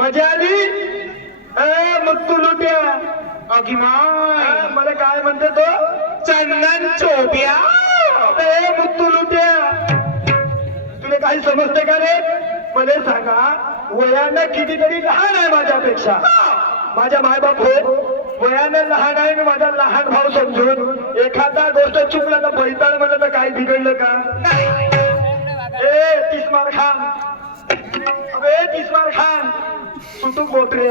मजा आली मुत्तू लुट्या मला काय म्हणते तो चंदन चोप्या मुत्तू लुट्या तुला काही समजते का रे मला सांगा वयानं कितीतरी लहान आहे माझ्यापेक्षा माझ्या मायबाप हो वयानं लहान आहे मी माझा लहान भाऊ समजून एखादा गोष्ट चुकला तर बैताळ म्हणलं तर काही बिघडलं का ए तिस्मार खान अबे तिस्मार खान तू बोटरे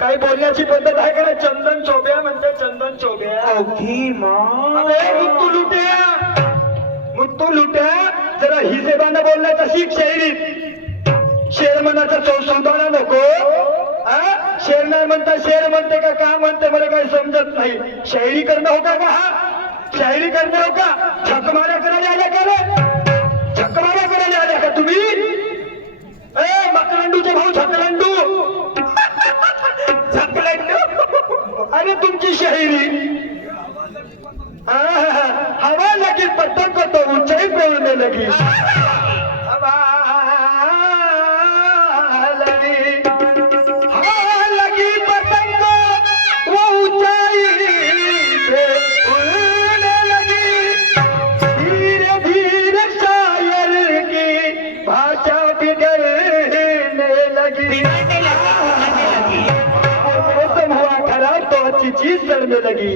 काही बोलण्याची पद्धत आहे का चंदन चोब्या म्हणते चंदन चोब्या मुत्तू लुट्या जरा हिशेबानं बोलण्याचं शिक शायरीत शेर म्हणाचा चौसंताना नको शेर नाही म्हणता शेर म्हणते का म्हणते मला काही समजत नाही शायरी करणं होता का शायरी करणं हो का झकमाऱ्या करायला आल्या का रे झकमाऱ्या करायला आल्या का तुम्ही मकरंडूचे भाऊ झकलंडू अरे तुमची शायरी हवा लगी पतंग को तो ऊंचाई पे उड़ने लगी हवा लगी पतंग को वो ऊंचाई पे उड़ने लगी धीरे धीरे शायर की भाषा बिगड़ने लगी मौसम हुआ खराब तो अच्छी चीज सड़ने लगी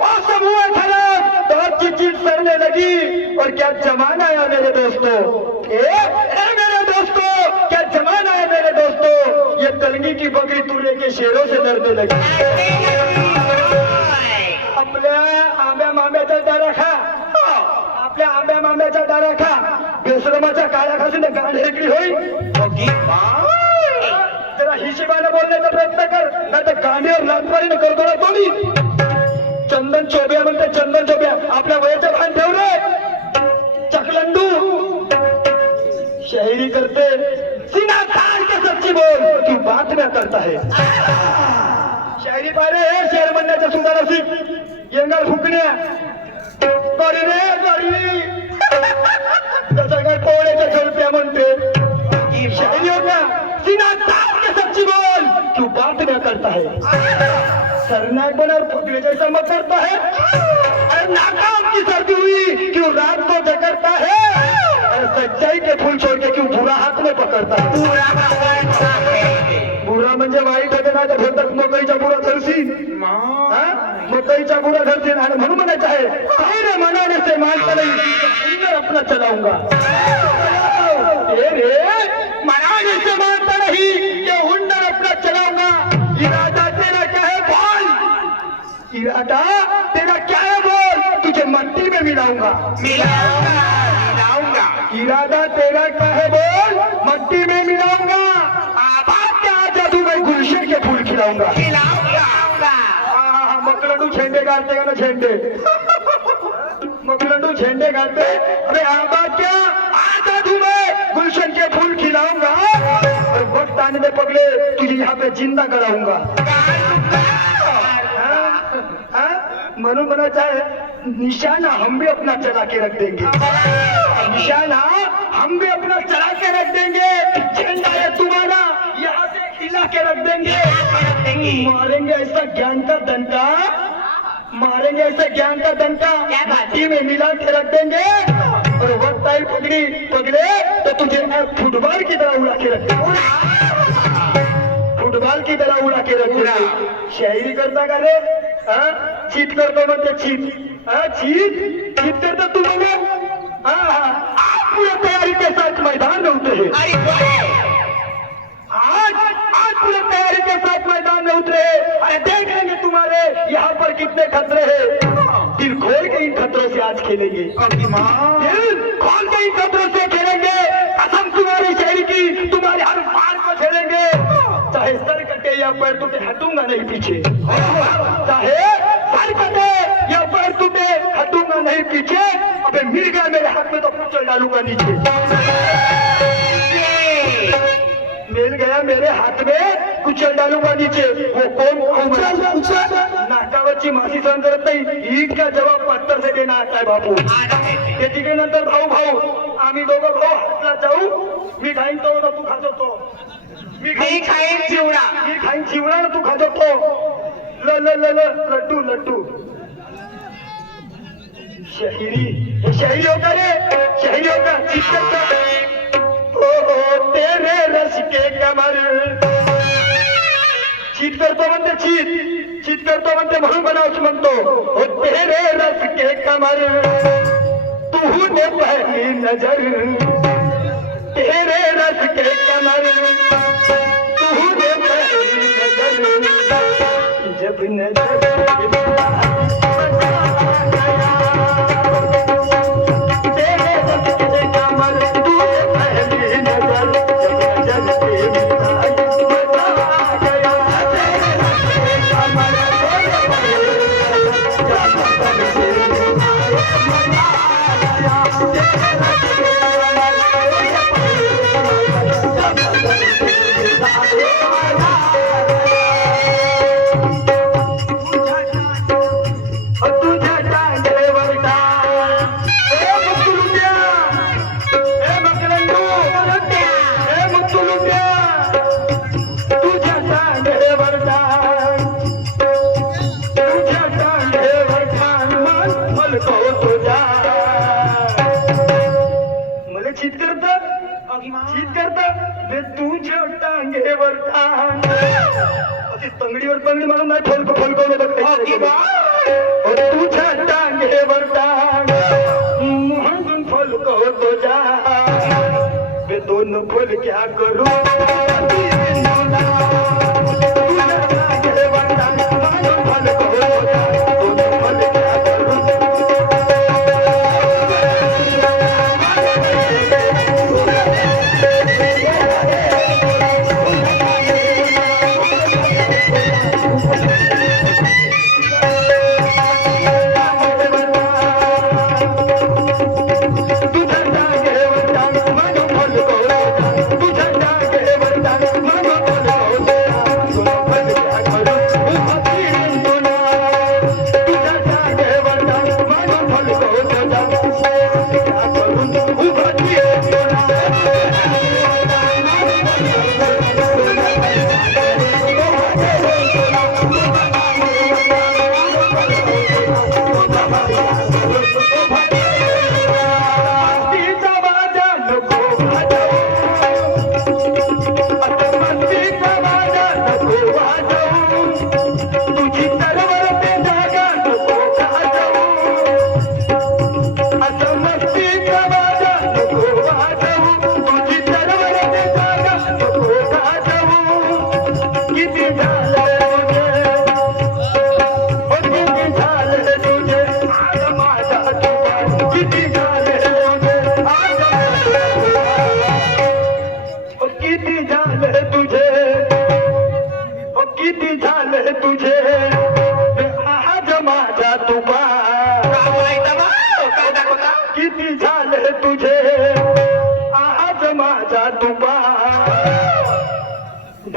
मौसम हुआ खराब तो अच्छी चीज सड़ने लगी और क्या जमाना आया मेरे दोस्तों मेरे दोस्तों क्या जमाना है मेरे दोस्तों ये तलगी की बकरी तूने के शेरों से लड़ने लगी आपल्या आंब्या मांब्याचा दारा खा आपल्या आंब्या मांब्याचा दारा खा बेसरमाच्या काळ्या खासून गाड हेकडी होईल जरा हिशेबाने बोलण्याचा प्रयत्न कर नाही तर गांडीवर लाटमारीने करतो ना कोणी चंदन चोब्या म्हणते चंदन चोब्या आपल्या वयाचं भान ठेव रे चकलंडू शायरी करते सीना तान के सच्ची बोल तू बातम्या करता है शायरी पारे शेर म्हणण्याचं सुद्धा नसीब येंगाळ फुकण्या गरी रे गरी तसं काय पोळ्याच्या झोलप्या म्हणते शायरी हो का सीना तान के सच्ची बोल तू बातम्या करता है सरनायक बना पुतले जैसा मत करता है अरे नाकाम की सर्दी हुई क्यों रात को जकड़ता है अरे सच्चाई के फूल छोड़ के क्यों बुरा हाथ में पकड़ता है बुरा म्हणजे वाईट होते ना ते म्हणतात मकईचा बुरा धरशील मकईचा बुरा धरशील आणि म्हणून म्हणायचं आहे तेरे मनाने से मानता नहीं अंदर अपना चलाऊंगा मनाने से मानता नहीं ये हुंडर अपना चलाऊंगा इरादा तेरा क्या है बोल इरादा तेरा क्या है बोल तुझे मट्टी में मिलाऊंगा इरादा तेरा क्या है बोल मट्टी में मिलाऊंगा आबाद के आ जादू मैं गुलशन के फूल खिलाऊंगा मकरंदू झेंडे गाड़ते ना झेंडे मकरंदू झेंडे गाड़ते। अरे आबा क्या आता तुम्हें गुलशन के फूल खिलाऊंगा और वक्त आने में पगले तुझे यहाँ पे जिंदा कराऊंगा। म्हणून म्हणायचं आहे निशाना हम भी अपना चला के रख देंगे, निशाना हम भी अपना चला के रख देंगे, झंडा है तुम्हारा यहाँ से खिला के रख देंगे, मारेंगे ऐसा ज्ञान का डंका, मारेंगे ऐसा ज्ञान का डंका माटी में मिला के रख देंगे और वक्त आई पगड़ी पगड़े तो तुझे फुटबॉल की तरह उड़ा के रख देंगे, फुटबॉल की तरह उड़ा के रख देंगे। शायरी करता का रे चीत करतो म्हणते चीत चीत चीत करता तू म्हणे आज पूरा तैयारी के साथ मैदान में उतरे, आज पूरे तैयारी के साथ मैदान में उतरे। अरे देख लेंगे तुम्हारे यहाँ पर कितने खतरे हैं, दिल खोल के इन खतरों से आज खेलेंगे, दिल खोल के इन खतरों से खेलेंगे, कसम तुम्हारी शहरी की तुम्हारे हर पार को झेलेंगे, चाहे सर कटे या पैर टूटे हटूंगा नहीं पीछे, चाहे सर कटे या पैर टूटे हटूंगा नहीं पीछे, अबे मिल गया मेरे हाथ में तो कुचल डालूंगा नीचे, मिल गया मेरे हाथ में कुचल डालूंगा नीचे। वो कौन नाकावरची मासी सहन करत नाही, ईद का जवाब पत्तर से देना आता है बापू। त्याच्या नंतर भाऊ भाऊ आम्ही दोघं भाऊ हातला जाऊ, मी खाईन तो तू खातो तो, मी खाईन चिवडा, मी खाईन चिवडा ना तू खातो तो, ल ल ल ल लड्डू लड्डू। शायरी हे शायरी होता रे, शायरी होता चित्त ओ तेरे रस के कमर, चीत करतो म्हणते चीत, चीत करतो म्हणते म्हणून बनावच म्हणतो ओ तेरे रस के कमर, तूने पहली नजर, तेरे रस के कमर, तूने पहली नजर, जब नजर तंगडीवर तंगडी म्हणून नाही फलको फलकवलं तुझ्या टांगेवर टांग म्हणून फलकवतो जा, वे दोन फल क्या करू,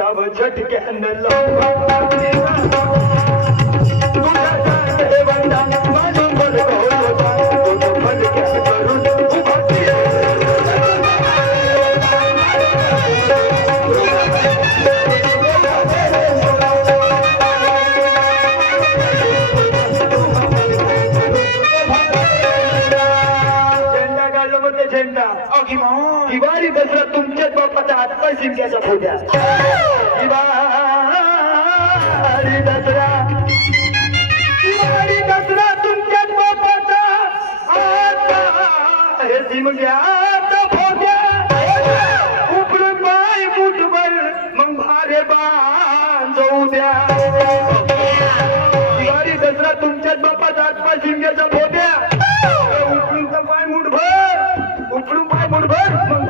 जाव झटक्यानं लवकर तुझ्या जागे बंदा माझं मन होता तो फटक्यात करून उभा झेंडा काढलं मग ते झेंडा दिवाळी दसरा तुमच्याच बाप्पाच्या हातपाय शिमक्याच्या फोट्या दिवाळी दसरा तुमच्याच बाप्पाचा हे शिमक्याच्या फोट्या उपडून पाय मुठभर मग भारे बांधू द्या दिवाळी दसरा तुमच्याच बाप्पाचा हातपाय शिमक्याच्या फोट्या उपडून पाय मुठभर उपडून पाय मुठभर मग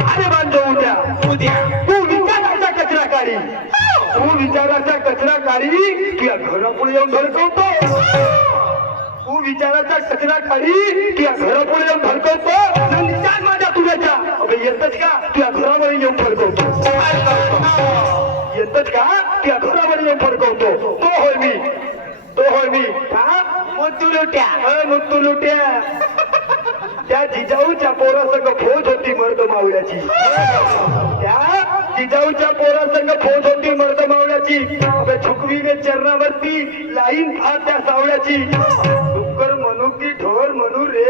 भारे बांधू द्या तू विचाराचा कचरा काढी तू विचाराचा कचरा काढी तुझ्या घरापुढे येऊन धडकवतो तू विचाराचा कचरा काढी तुझ्या घरापुढे येऊन धडकवतो विचार माझ्या तुझ्याच्या येतच का तुझ्या घरामध्ये येऊन फडकवतो येतच का तुझ्या घरामध्ये येऊन फडकवतो तो होय मी का मुत्तू लुट्या त्या जिजाऊच्या पोरासंग फौज होती मर्द मावळ्याची त्या जिजाऊच्या पोरासंग फौज होती मर्द मावळ्याची झुकवीने चरणावरती लाईन फार त्या सावळ्याची डुक्कर म्हणू की ढोर म्हणू रे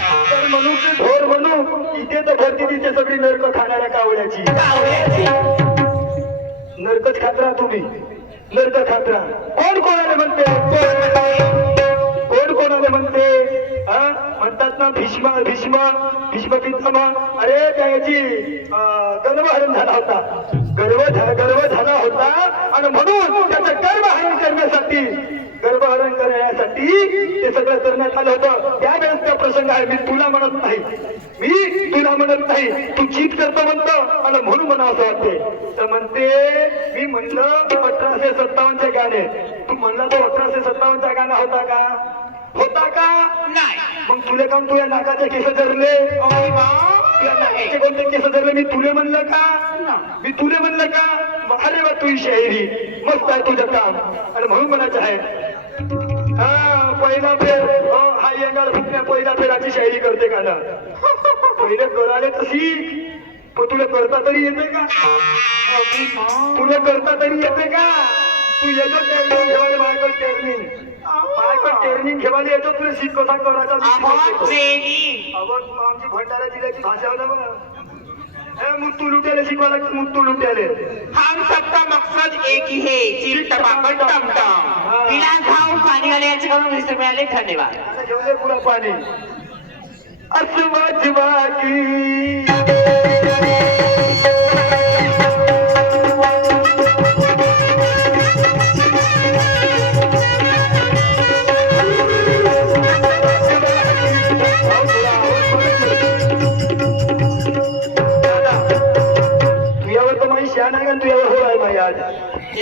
डुक्कर म्हणू की ढोर म्हणू इथे तर भरती तिथे सगळी नरक खाणाऱ्या कावळ्याची नरकच खात्रा तुम्ही नरक खात्रा कोण कोणाला म्हणते म्हणतात ना भीष्म पितामह अरे त्याची गर्भहरण झाला होता गर्भ झाला होता आणि म्हणून त्याचं गर्भहरण करण्यासाठी ते सगळं करण्यात आलं होतं त्यावेळेस त्या प्रसंग आहे मी तुला म्हणत नाही तू चीत करतो म्हणतो आणि म्हणून म्हणा असं वाटते तर म्हणते मी म्हणलं 1857चे गाणे तू म्हणला तो 1857चा गाणा होता का नाही मग तुले काऊन तुझ्या नाकाचे केस धरले नाकाचे कोणते केस धरले मी तुले म्हणलं का अरे वा तुझी शायरी मस्त आहे तुझं काम आणि म्हणून म्हणायचं आहे पहिला फेर हा येणार फुटण्या पहिला फेराची शायरी करते का ना पहिले कराले तशी पण तुला करता तरी येते का तू येतो ट्रेनिंग घेवायला येतो तुला शीत कसा करायचा आमची भंडारा जिल्ह्याची भाषा होता बघा मुत्तू लुट्याले शिकवायला मुत्तू लुट्याले हम सबका मकसद एक ही है चिल टमाटर टमटम गिलास खाऊं पानी वाले याचे करून मिस्टर मिळाले धन्यवाद आता घेऊन दे पुरा पाणी अस्मा की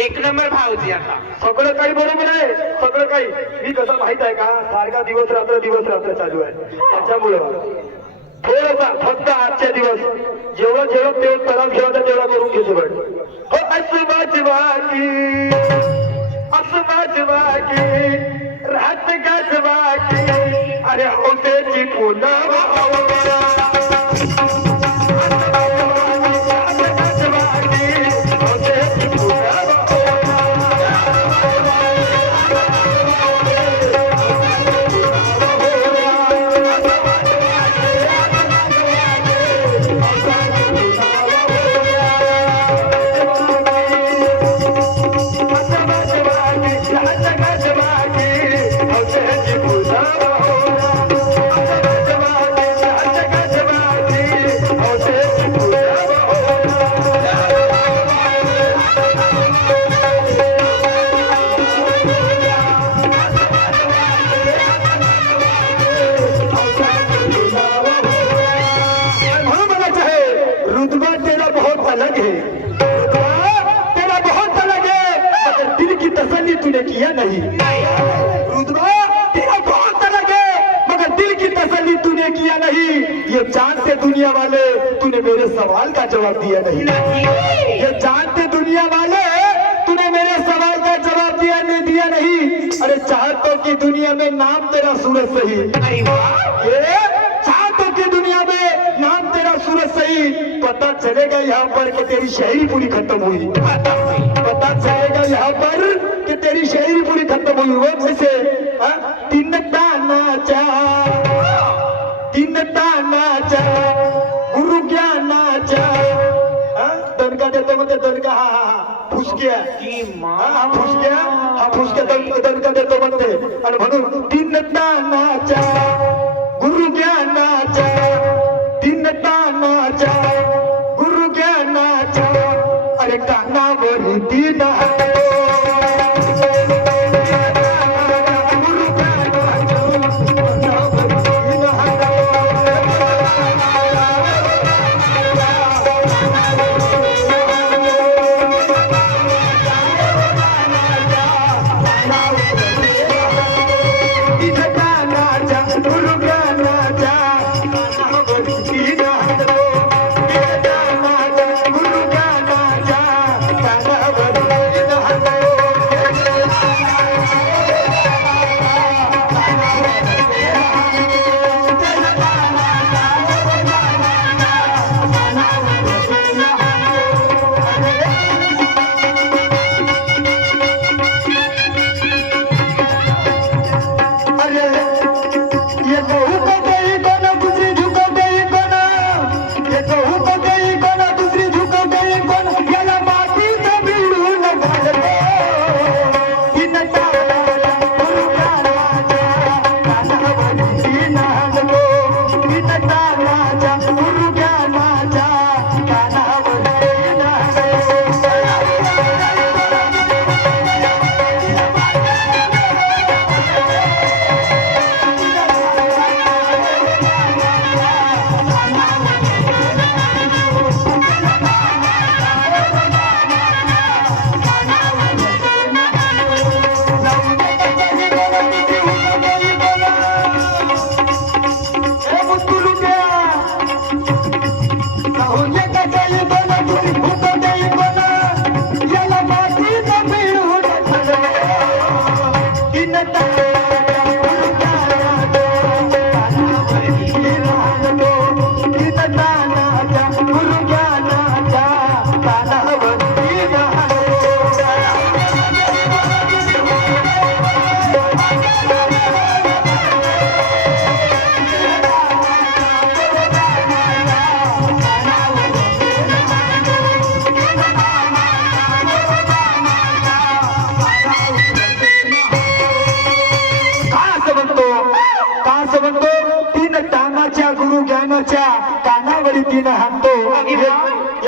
एक नंबर भावजी आता सगळं काही बरोबर आहे सगळं काही मी कसं माहित आहे का सारखा दिवस रात्र चालू आहे त्याच्यामुळं थोडासा फक्त आजच्या दिवस जेवढं तेवढं तलाव ठेवायचा तेवढा करून घेतो बट हो असमा की रात गाजवा की अरे हौसेची फुलं किया नहीं रुतबा तेरा बहुत अलग है मगर दिल की तसल्ली तूने किया नहीं ये चांद से दुनिया वाले तूने मेरे सवाल का जवाब दिया नहीं। नहीं ये जानते दुनिया वाले, तूने मेरे सवाल का जवाब दिया नहीं। अरे चाहतों की दुनिया में नाम तेरा सूरज सही, अरे वाह ये चाहतों की दुनिया में नाम तेरा सूरज सही। पता चलेगा यहाँ पर कि तेरी शायरी पूरी खत्म हुई। पता हुई पता चलेगा यहाँ पर कि तेरी शायरी पूरी खत्म हुई। वो जैसे तीन तानाचा गुरु ज्ञानाचा दणका देतो म्हणते दणका हा फुसक्या की मा हा फुसक्या दणका देतो म्हणते आणि म्हणून तीन तानाचा गुरु ज्ञानाचा तीन तानाचा गुरु ज्ञानाचा अरे कानावर तीन ज्ञानाच्या कानावरी तीन हाणतो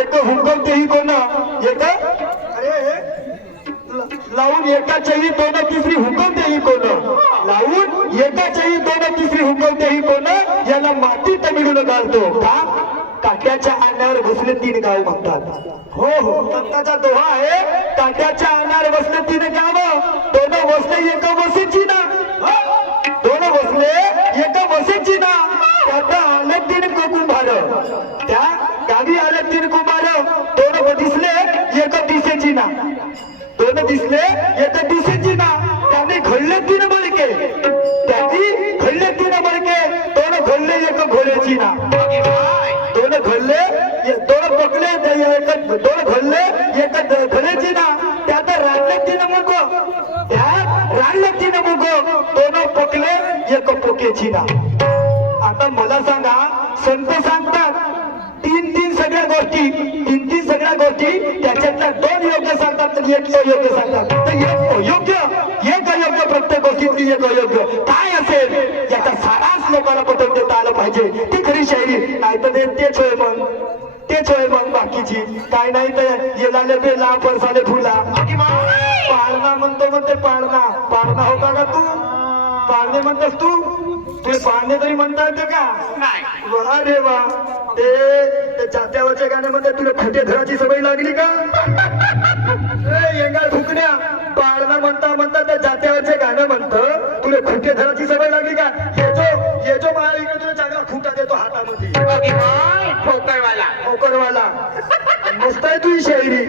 एक हुकवतेही कोण एक लावून एकाच्याही दोन तिसरी हुकवतेही कोण लावून एकाच्याही दोन तिसरी हुकवतेही कोण याला मातीत मिळून घालतो का काट्याच्या आण्यावर बसले तीन गाव म्हणतात हो हो दत्ताचा दोहा आहे काट्याच्या आण्यावर बसले तीन गाव दोन बसले एक बसेची ना दोन बसले एक बसेची ना त्यात आले तीन कुंभार त्या गावी आले तीन कुंभार दोन दिसले एक दिसेची ना दोन दिसले एक दिसेची ना त्याने घडले तीन मडके त्यांनी घडले तीन मडके दोन घडले एक घोड्याची ना दोन घडले दोन पकडले दोन घडले एक घोड्याची ना त्यात राडले तीन मुग त्या राडले तीन मुग दोन पकडले एक पोकेची ना आता मला सांगा संत सांगतात तीन सगळ्या गोष्टी त्याच्यातल्या दोन योग्य सांगतात तर एक अयोग्य सांगतात तर एक अयोग्य प्रत्येक गोष्टीतली एक अयोग्य काय असेल याचा साराच लोकांना पटवून देता आलं पाहिजे ती खरी शायरी नाही तर तेच होय मग बाकीची काय नाही तर येलाले बेला परसाले फुला पाळणा म्हणते पाळणा होता का तू पाळणे म्हणतोस तू तुला पाळणे तरी म्हणता येतं का वा रे वा ते जात्यावरच्या गाण्यामध्ये तुला खोटे धराची सवय लागली का येंगाळ फुकण्या पाळणा म्हणता त्या जात्यावरचे गाणं म्हणतं तुला खोटे धराची सवय लागली का ये जो माळ इकडे तुला चांगला खुटा देतो हातामध्ये ठोकरवाला नौकरवाला मस्त आहे तुझी शायरी